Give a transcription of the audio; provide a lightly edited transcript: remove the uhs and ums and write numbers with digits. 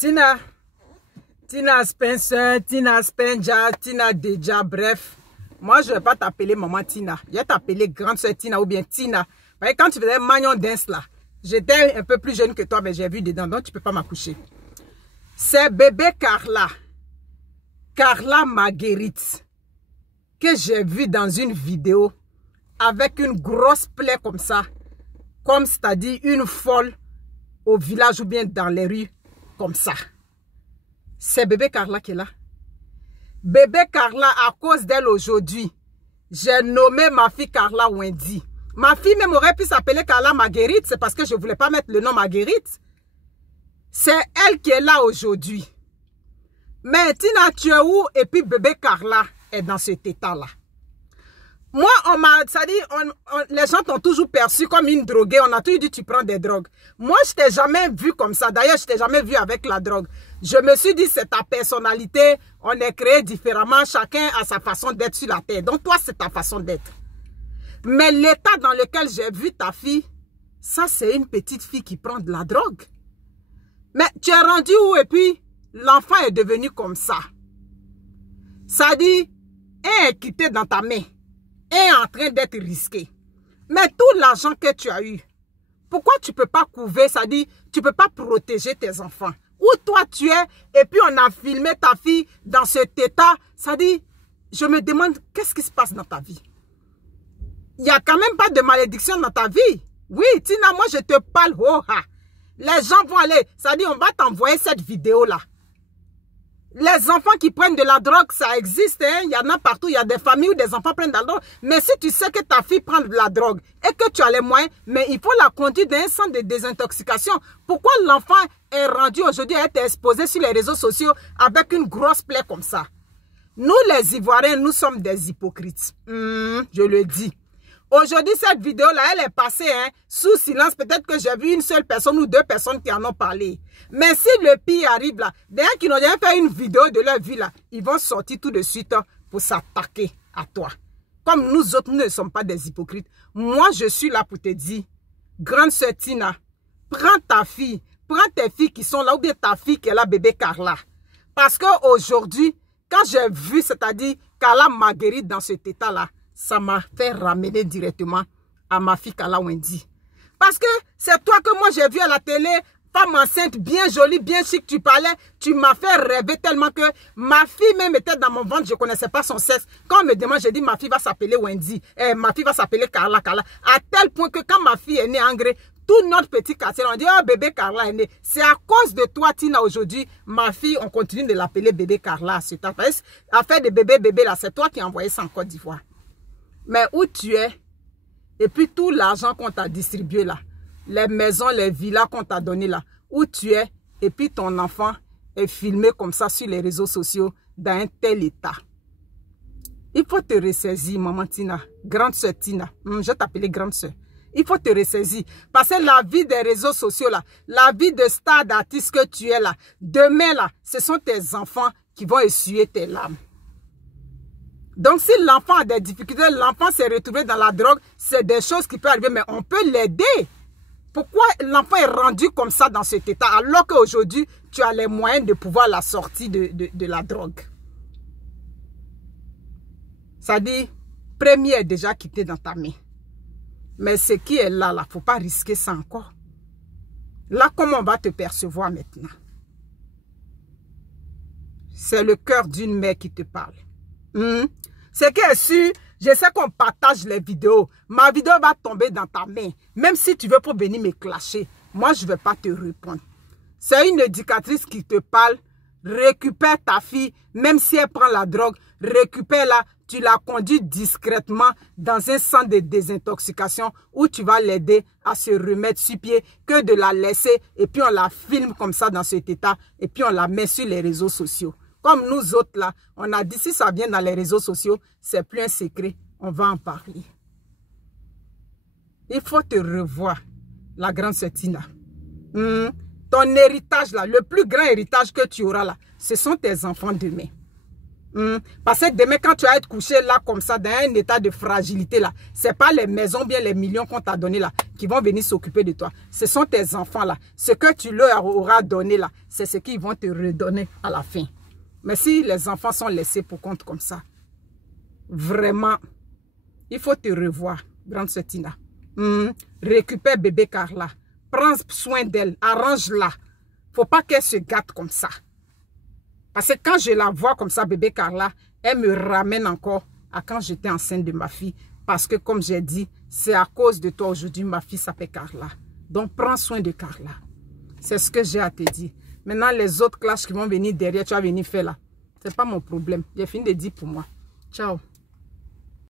Tina Spencer, Tina Spenja, Tina Deja, bref. Moi, je ne vais pas t'appeler maman Tina. Je vais t'appeler grande soeur Tina ou bien Tina. Parce que quand tu faisais Magnon Dance là, j'étais un peu plus jeune que toi, mais j'ai vu dedans, donc tu ne peux pas m'accoucher. C'est bébé Carla Marguerite, que j'ai vu dans une vidéo avec une grosse plaie comme ça, comme c'est-à-dire une folle au village ou bien dans les rues, comme ça. C'est bébé Carla qui est là. Bébé Carla, à cause d'elle aujourd'hui, j'ai nommé ma fille Carla Wendy. Ma fille même aurait pu s'appeler Carla Marguerite, c'est parce que je ne voulais pas mettre le nom Marguerite. C'est elle qui est là aujourd'hui. Mais Tina, tu es où? Et puis bébé Carla est dans cet état-là. Moi, les gens t'ont toujours perçu comme une droguée. On a toujours dit tu prends des drogues. Moi, je t'ai jamais vu comme ça. D'ailleurs, je t'ai jamais vu avec la drogue. Je me suis dit, c'est ta personnalité. On est créé différemment. Chacun a sa façon d'être sur la terre. Donc, toi, c'est ta façon d'être. Mais l'état dans lequel j'ai vu ta fille, ça, c'est une petite fille qui prend de la drogue. Mais tu es rendu où? Et puis, l'enfant est devenu comme ça. Ça dit, elle est quittée dans ta main. Est en train d'être risqué. Mais tout l'argent que tu as eu, pourquoi tu ne peux pas couvrir, ça dit, tu ne peux pas protéger tes enfants? Où toi tu es, et puis on a filmé ta fille dans cet état, ça dit, je me demande, qu'est-ce qui se passe dans ta vie? Il n'y a quand même pas de malédiction dans ta vie. Oui, Tina, moi je te parle, oh, ha. Les gens vont aller, ça dit, on va t'envoyer cette vidéo-là. Les enfants qui prennent de la drogue, ça existe, hein? Il y en a partout, il y a des familles où des enfants prennent de la drogue. Mais si tu sais que ta fille prend de la drogue et que tu as les moyens, mais il faut la conduire dans un centre de désintoxication. Pourquoi l'enfant est rendu aujourd'hui à être exposé sur les réseaux sociaux avec une grosse plaie comme ça? Nous, les Ivoiriens, nous sommes des hypocrites. Je le dis. Aujourd'hui, cette vidéo-là, elle est passée sous silence. Peut-être que j'ai vu une seule personne ou deux personnes qui en ont parlé. Mais si le pire arrive là, des gens qui n'ont jamais fait une vidéo de leur vie là, ils vont sortir tout de suite pour s'attaquer à toi. Comme nous autres, nous ne sommes pas des hypocrites. Moi, je suis là pour te dire, grande sœur Tina, prends ta fille, prends tes filles qui sont là, ou bien ta fille qui est là, bébé Carla. Parce qu'aujourd'hui, quand j'ai vu, c'est-à-dire Carla Marguerite dans cet état-là, ça m'a fait ramener directement à ma fille Carla Wendy. Parce que c'est toi que moi j'ai vu à la télé, femme enceinte, bien jolie, bien chic, tu parlais, tu m'as fait rêver tellement que ma fille même était dans mon ventre, je ne connaissais pas son sexe. Quand on me demande, j'ai dit ma fille va s'appeler Wendy, ma fille va s'appeler Carla. À tel point que quand ma fille est née en Gré, tout notre petit quartier, on dit, oh bébé Carla est né. C'est à cause de toi, Tina, aujourd'hui, ma fille, on continue de l'appeler bébé Carla. C'est ta affaire de bébé là, c'est toi qui as envoyé ça en Côte d'Ivoire. Mais où tu es, et puis tout l'argent qu'on t'a distribué là, les maisons, les villas qu'on t'a donné là, où tu es, et puis ton enfant est filmé comme ça sur les réseaux sociaux dans un tel état. Il faut te ressaisir, maman Tina, grande soeur Tina, je vais t'appeler grande soeur. Il faut te ressaisir, parce que la vie des réseaux sociaux là, la vie de star d'artiste que tu es là, demain là, ce sont tes enfants qui vont essuyer tes larmes. Donc, si l'enfant a des difficultés, l'enfant s'est retrouvé dans la drogue, c'est des choses qui peuvent arriver, mais on peut l'aider. Pourquoi l'enfant est rendu comme ça dans cet état, alors qu'aujourd'hui, tu as les moyens de pouvoir la sortir de la drogue? Ça dit, premier est déjà quitté dans ta main. Mais ce qui est là, il ne faut pas risquer ça encore. Là, comment on va te percevoir maintenant? C'est le cœur d'une mère qui te parle. C'est qui est sûr, je sais qu'on partage les vidéos. Ma vidéo va tomber dans ta main. Même si tu veux pour venir me clasher, moi je ne vais pas te répondre. C'est une éducatrice qui te parle. Récupère ta fille, même si elle prend la drogue, récupère-la. Tu la conduis discrètement dans un centre de désintoxication où tu vas l'aider à se remettre sur pied, que de la laisser et puis on la filme comme ça dans cet état et puis on la met sur les réseaux sociaux. Comme nous autres là, on a dit si ça vient dans les réseaux sociaux, c'est plus un secret, on va en parler. Il faut te revoir, la grande sœur Tina. Ton héritage là, le plus grand héritage que tu auras là, ce sont tes enfants demain. Parce que demain quand tu vas être couché là comme ça, dans un état de fragilité là, c'est pas les maisons bien les millions qu'on t'a donné là qui vont venir s'occuper de toi. Ce sont tes enfants là. Ce que tu leur auras donné là, c'est ce qu'ils vont te redonner à la fin. Mais si les enfants sont laissés pour compte comme ça, vraiment, il faut te revoir, grande sœur Tina. Récupère bébé Carla. Prends soin d'elle. Arrange-la. Faut pas qu'elle se gâte comme ça. Parce que quand je la vois comme ça, bébé Carla, elle me ramène encore à quand j'étais enceinte de ma fille. Parce que comme j'ai dit, c'est à cause de toi aujourd'hui, ma fille s'appelle Carla. Donc prends soin de Carla. C'est ce que j'ai à te dire. Maintenant, les autres classes qui vont venir derrière, tu vas venir faire là. C'est pas mon problème. J'ai fini de dire pour moi. Ciao.